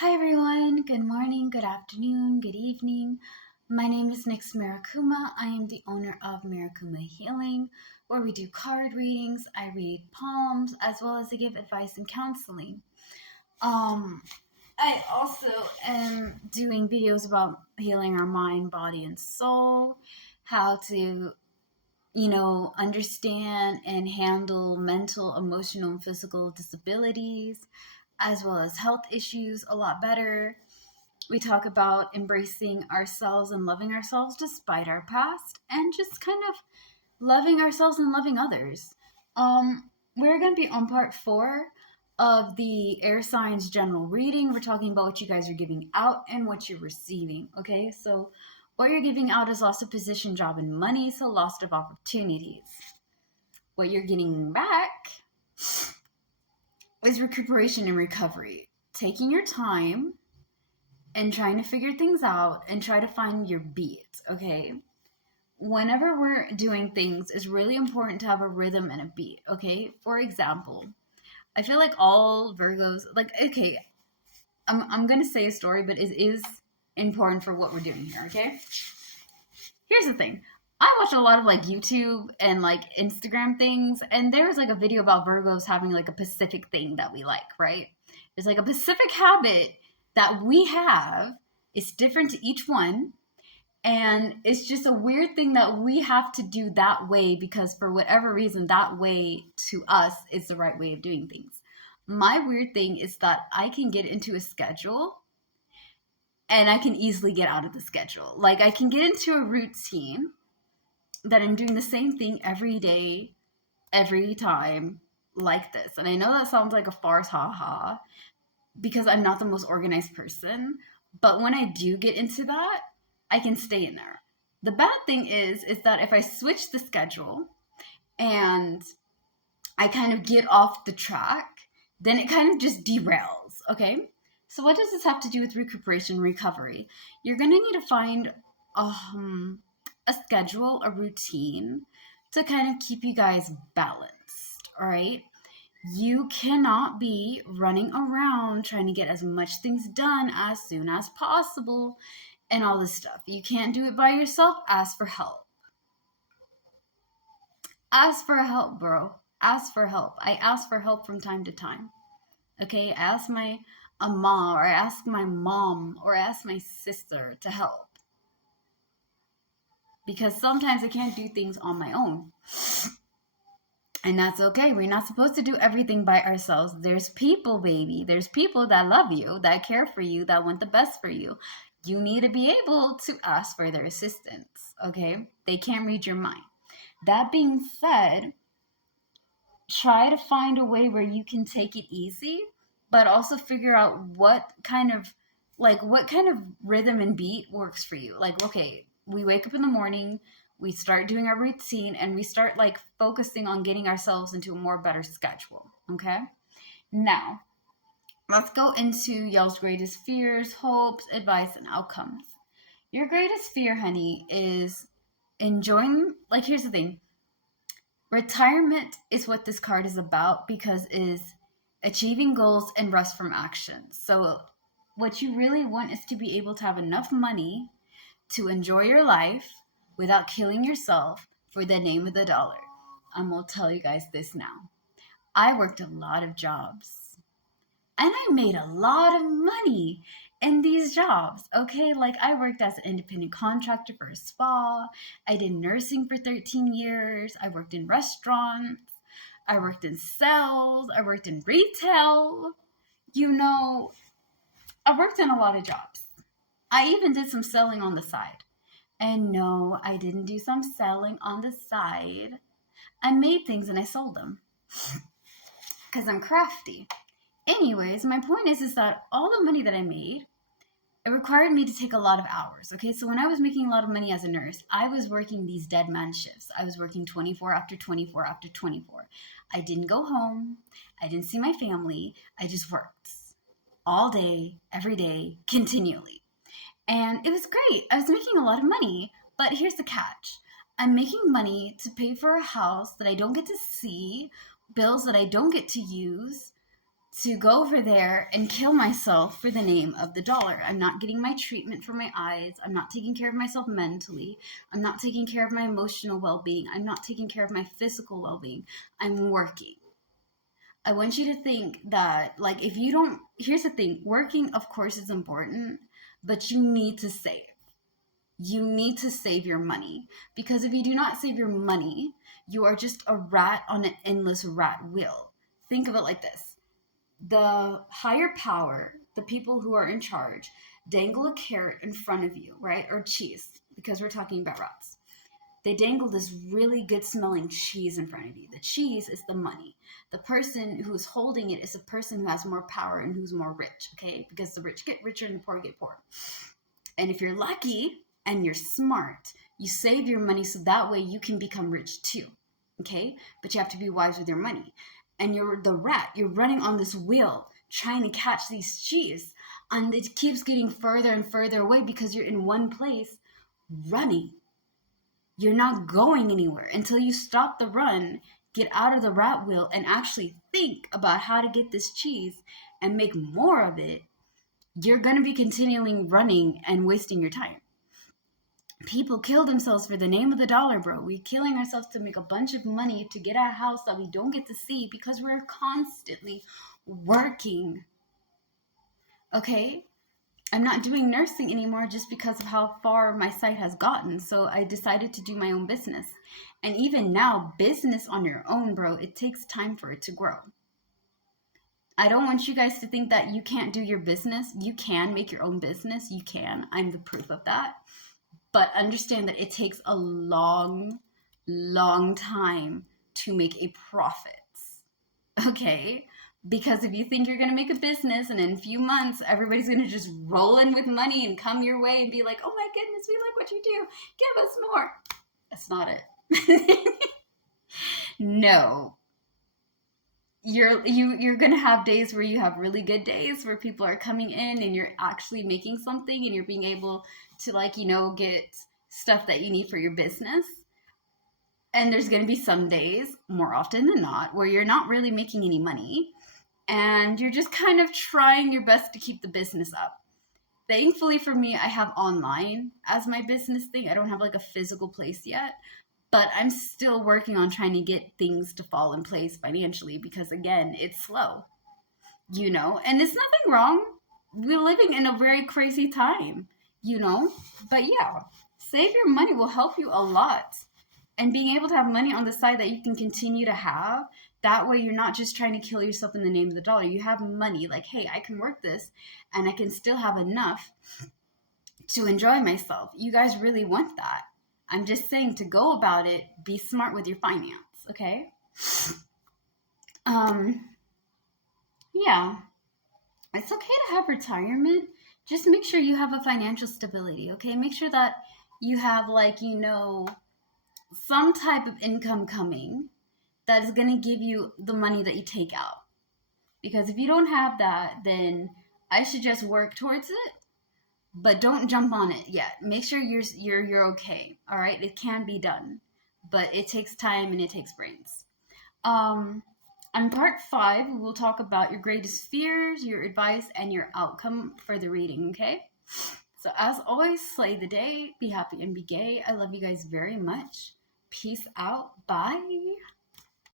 Hi everyone, good morning, good afternoon, good evening. My name is Nix Marikuma. I am the owner of Marikuma Healing, where we do card readings, I read palms, as well as I give advice and counseling. I also am doing videos about healing our mind, body, and soul, how to understand and handle mental, emotional, and physical disabilities, as well as health issues a lot better. We talk about embracing ourselves and loving ourselves despite our past, and just kind of loving ourselves and loving others. We're going to be on part 4 of the air signs general reading. We're talking about what you guys are giving out and what you're receiving. Okay, so what you're giving out is loss of position, job, and money, so loss of opportunities. What you're getting back is recuperation and recovery. Taking your time and trying to figure things out and try to find your beat, okay? Whenever we're doing things, it's really important to have a rhythm and a beat, okay? For example, I feel like all Virgos, okay, I'm going to say a story, but it is important for what we're doing here, okay? Here's the thing. I watch a lot of YouTube and Instagram things, and there's a video about Virgos having a specific thing that we like, right? There's a specific habit that we have. It's different to each one, and it's just a weird thing that we have to do that way because for whatever reason, that way to us is the right way of doing things. My weird thing is that I can get into a schedule and I can easily get out of the schedule. I can get into a routine that I'm doing the same thing every day, every time, like this. And I know that sounds like a farce, haha, because I'm not the most organized person. But when I do get into that, I can stay in there. The bad thing is that if I switch the schedule and I kind of get off the track, then it kind of just derails, okay? So what does this have to do with recuperation, recovery? You're going to need to find a schedule, a routine to kind of keep you guys balanced, all right? You cannot be running around trying to get as much things done as soon as possible and all this stuff. You can't do it by yourself. Ask for help. Ask for help, bro. Ask for help. I ask for help from time to time. Okay? I ask my mom, or I ask my mom, or I ask my sister to help. Because sometimes I can't do things on my own. And that's okay. We're not supposed to do everything by ourselves. There's people, baby. There's people that love you, that care for you, that want the best for you. You need to be able to ask for their assistance, okay? They can't read your mind. That being said, try to find a way where you can take it easy, but also figure out what kind of rhythm and beat works for you. Okay, we wake up in the morning, we start doing our routine, and we start focusing on getting ourselves into a more better schedule, okay? Now, let's go into y'all's greatest fears, hopes, advice, and outcomes. Your greatest fear, honey, is enjoying, here's the thing. Retirement is what this card is about because it is achieving goals and rest from action. So what you really want is to be able to have enough money to enjoy your life without killing yourself for the name of the dollar. I'm going to tell you guys this now. I worked a lot of jobs and I made a lot of money in these jobs, okay? I worked as an independent contractor for a spa. I did nursing for 13 years. I worked in restaurants. I worked in sales. I worked in retail. I worked in a lot of jobs. I even did some selling on the side. And no, I didn't do some selling on the side. I made things and I sold them. Because I'm crafty. Anyways, my point is that all the money that I made, it required me to take a lot of hours. Okay, so when I was making a lot of money as a nurse, I was working these dead man shifts. I was working 24 after 24 after 24. I didn't go home. I didn't see my family. I just worked all day, every day, continually. And it was great. I was making a lot of money. But here's the catch. I'm making money to pay for a house that I don't get to see, bills that I don't get to use, to go over there and kill myself for the name of the dollar. I'm not getting my treatment for my eyes. I'm not taking care of myself mentally. I'm not taking care of my emotional well-being. I'm not taking care of my physical well-being. I'm working. I want you to think that, like, if you don't, here's the thing, working, of course, is important, but you need to save. You need to save your money, because if you do not save your money, you are just a rat on an endless rat wheel. Think of it like this. The higher power, the people who are in charge, dangle a carrot in front of you, right? Or cheese, because we're talking about rats. They dangle this really good smelling cheese in front of you. The cheese is the money. The person who's holding it is a person who has more power and who's more rich, okay? Because the rich get richer and the poor get poor. And if you're lucky and you're smart, you save your money so that way you can become rich too, okay? But you have to be wise with your money. And you're the rat. You're running on this wheel trying to catch these cheese. And it keeps getting further and further away because you're in one place running. You're not going anywhere until you stop the run, get out of the rat wheel, and actually think about how to get this cheese and make more of it. You're going to be continually running and wasting your time. People kill themselves for the name of the dollar, bro. We're killing ourselves to make a bunch of money to get a house that we don't get to see because we're constantly working. Okay? I'm not doing nursing anymore just because of how far my site has gotten. So I decided to do my own business. And even now, business on your own, bro, it takes time for it to grow. I don't want you guys to think that you can't do your business. You can make your own business. You can. I'm the proof of that. But understand that it takes a long, long time to make a profit. Okay? Because if you think you're going to make a business and in a few months, everybody's going to just roll in with money and come your way and be like, oh my goodness, we like what you do. Give us more. That's not it. No. You're going to have days where you have really good days where people are coming in and you're actually making something and you're being able to, like, get stuff that you need for your business. And there's going to be some days, more often than not, where you're not really making any money and you're just kind of trying your best to keep the business up. Thankfully for me, I have online as my business thing. I don't have like a physical place yet, but I'm still working on trying to get things to fall in place financially because, again, it's slow, and it's nothing wrong. We're living in a very crazy time, but yeah, save your money will help you a lot. And being able to have money on the side that you can continue to have, that way you're not just trying to kill yourself in the name of the dollar. You have money, like, hey, I can work this and I can still have enough to enjoy myself. You guys really want that. I'm just saying, to go about it, be smart with your finance, okay? Yeah. It's okay to have retirement. Just make sure you have a financial stability, okay? Make sure that you have, some type of income coming that is going to give you the money that you take out. Because if you don't have that, then I suggest work towards it, but don't jump on it yet. Make sure you're okay. All right, it can be done, but it takes time and it takes brains. On part 5, we will talk about your greatest fears, your advice, and your outcome for the reading. Okay. So as always, slay the day, be happy and be gay. I love you guys very much. Peace out. Bye.